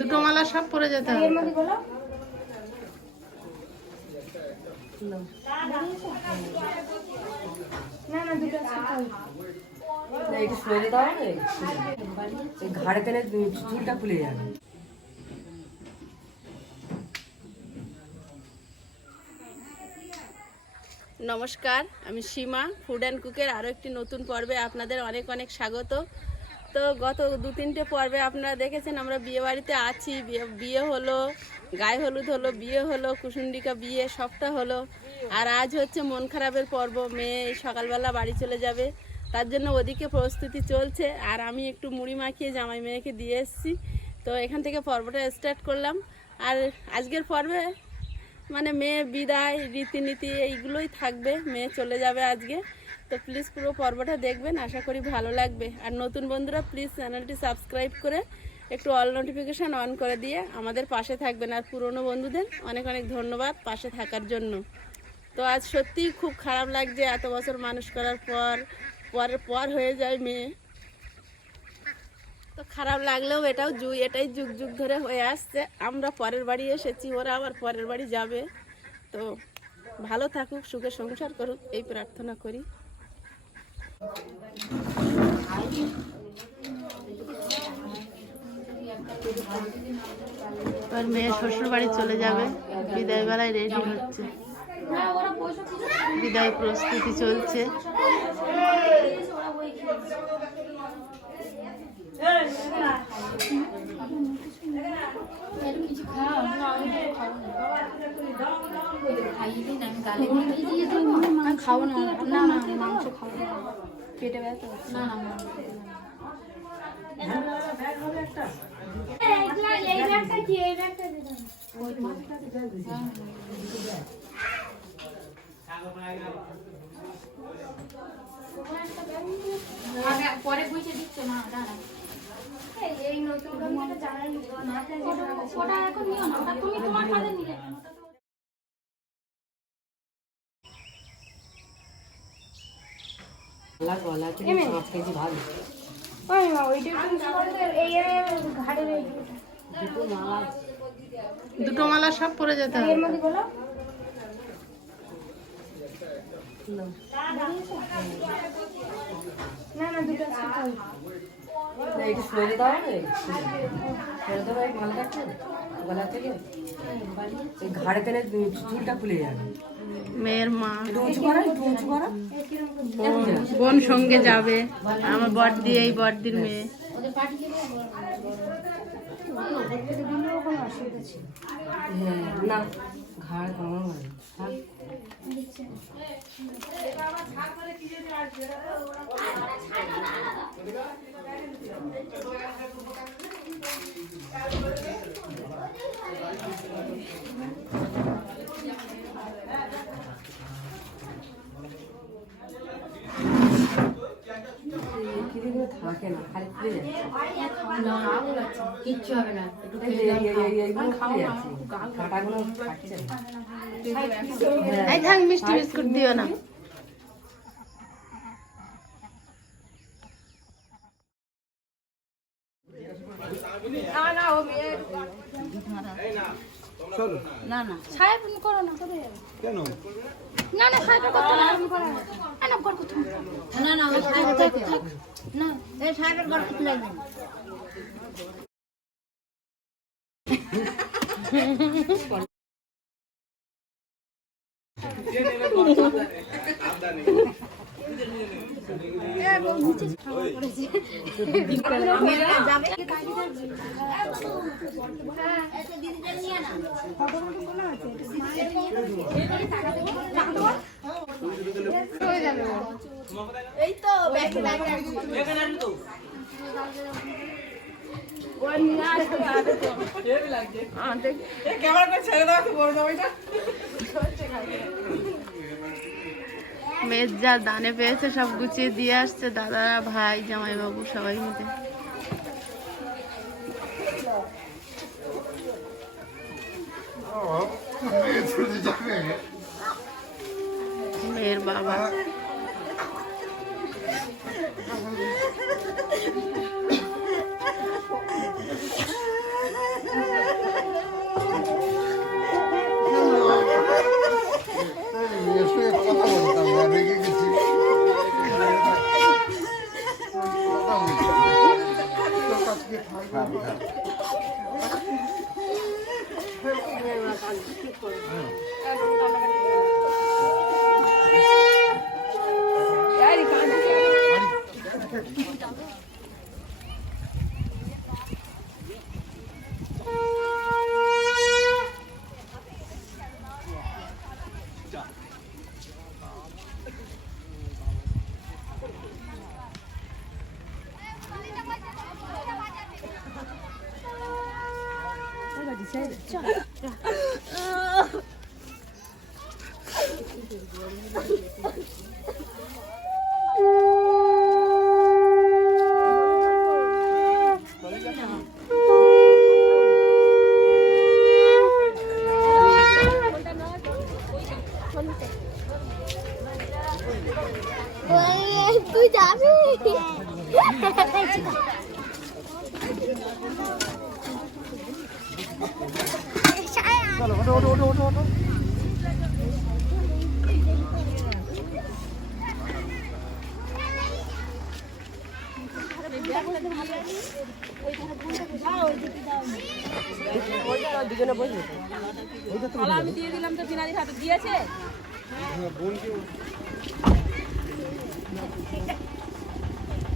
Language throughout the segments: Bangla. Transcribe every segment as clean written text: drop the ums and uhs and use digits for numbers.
দুটো মালা সব পরে যেতে হবে। ঘাড়ে তেলে চুলটা খুলে যাবে। নমস্কার, আমি সীমা ফুড অ্যান্ড কুকের আরও একটি নতুন পর্বে আপনাদের অনেক অনেক স্বাগত। তো গত 2-3টে পর্বে আপনারা দেখেছেন আমরা বিয়ে বাড়িতে আছি। বিয়ে হলো, গায়ে হলুদ হলো, বিয়ে হলো, কুসুন্ডিকা বিয়ে সবটা হলো। আর আজ হচ্ছে মন খারাপের পর্ব। মেয়ে সকালবেলা বাড়ি চলে যাবে, তার জন্য ওদিকে প্রস্তুতি চলছে। আর আমি একটু মুড়ি মাখিয়ে জামাই মেয়েকে দিয়ে এসেছি। তো এখান থেকে পর্বটা স্টার্ট করলাম। আর আজকের পর্বে মানে মেয়ে বিদায়, রীতিনীতি এইগুলোই থাকবে। মেয়ে চলে যাবে আজকে। তো প্লিজ পুরো পর্বটা দেখবেন, আশা করি ভালো লাগবে। আর নতুন বন্ধুরা প্লিজ চ্যানেলটি সাবস্ক্রাইব করে একটু অল নোটিফিকেশান অন করে দিয়ে আমাদের পাশে থাকবেন। আর পুরনো বন্ধুদের অনেক অনেক ধন্যবাদ পাশে থাকার জন্য। তো আজ সত্যিই খুব খারাপ লাগছে, এত বছর মানুষ করার পর হয়ে যায় মেয়ে। তো খারাপ লাগলেও এটাই যুগ যুগ ধরে হয়ে আসছে। আমরা পরের বাড়ি এসেছি, ওরা আবার পরের বাড়ি যাবে। তো ভালো থাকুক, সুখে সংসার করুক, এই প্রার্থনা করি। এবার মেয়ে শ্বশুর বাড়ি চলে যাবে, বিদায় বেলায় রেডি হচ্ছে, বিদায় প্রস্তুতি চলছে। খাবো না, মাংস খাবো না, পেটে ব্যথা হচ্ছে। না পরে বুঝে দিচ্ছে না, দাঁড়া এই নতুন ওটা এখন নিও না, ওটা তুমি তোমার কাজে নিলে। দুটো মালা সব পরে যেতে হবে। ঘাড়ে তেলে চুলটা খুলে যাবে। মেয়ের মা বোন সঙ্গে যাবে, আমার বড়দি, এই বড়দির মেয়ে। না ঘাড় কমানো থাকে না, খালি খুলে যাচ্ছে। কিচ্ছু হবে না, কাটাগুলো থাকছে না। এই থাক, মিষ্টি বিস্কুট দিও না। না না ছায়া করো না, কোথায় যাবে? কেন? না না ছায়া করতে না, না কর করতে না, না ওই ছায়া করতে থাক না, এই ছায়ার ঘর করতে লাগবে না। এই তো ব্যাগে মেয়ের যা দানে পেয়েছে সব গুছিয়ে দিয়ে আসছে দাদারা, ভাই, জামাইবাবু সবাই মিলে। মেয়ের বাবা তুই যাবি চলো ওঠো ওঠো ওঠো ওঠো ওঠো আমি দিয়ে দিলাম তো বিনাদির হাতে দিয়েছে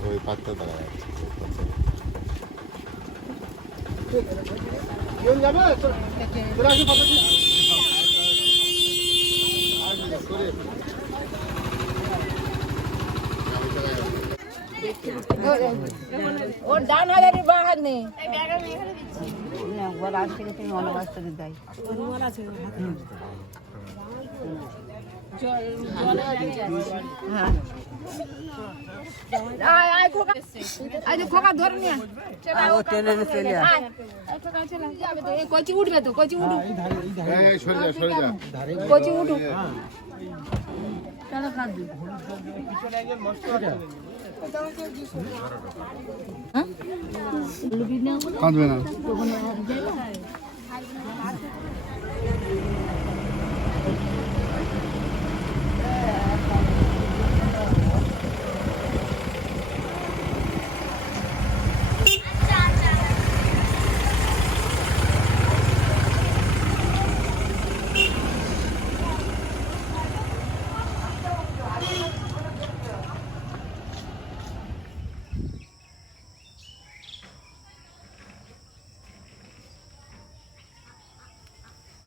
ওই পাত্তা দাঁড়া যাচ্ছে যাবে চলে আসি ফটো ওর ডান হাজারি বাহার নেই খোকা ধরে নিয়ে কচি উঠবে তো কচি উঠু সরে যা কচি উঠু কাঁদবে না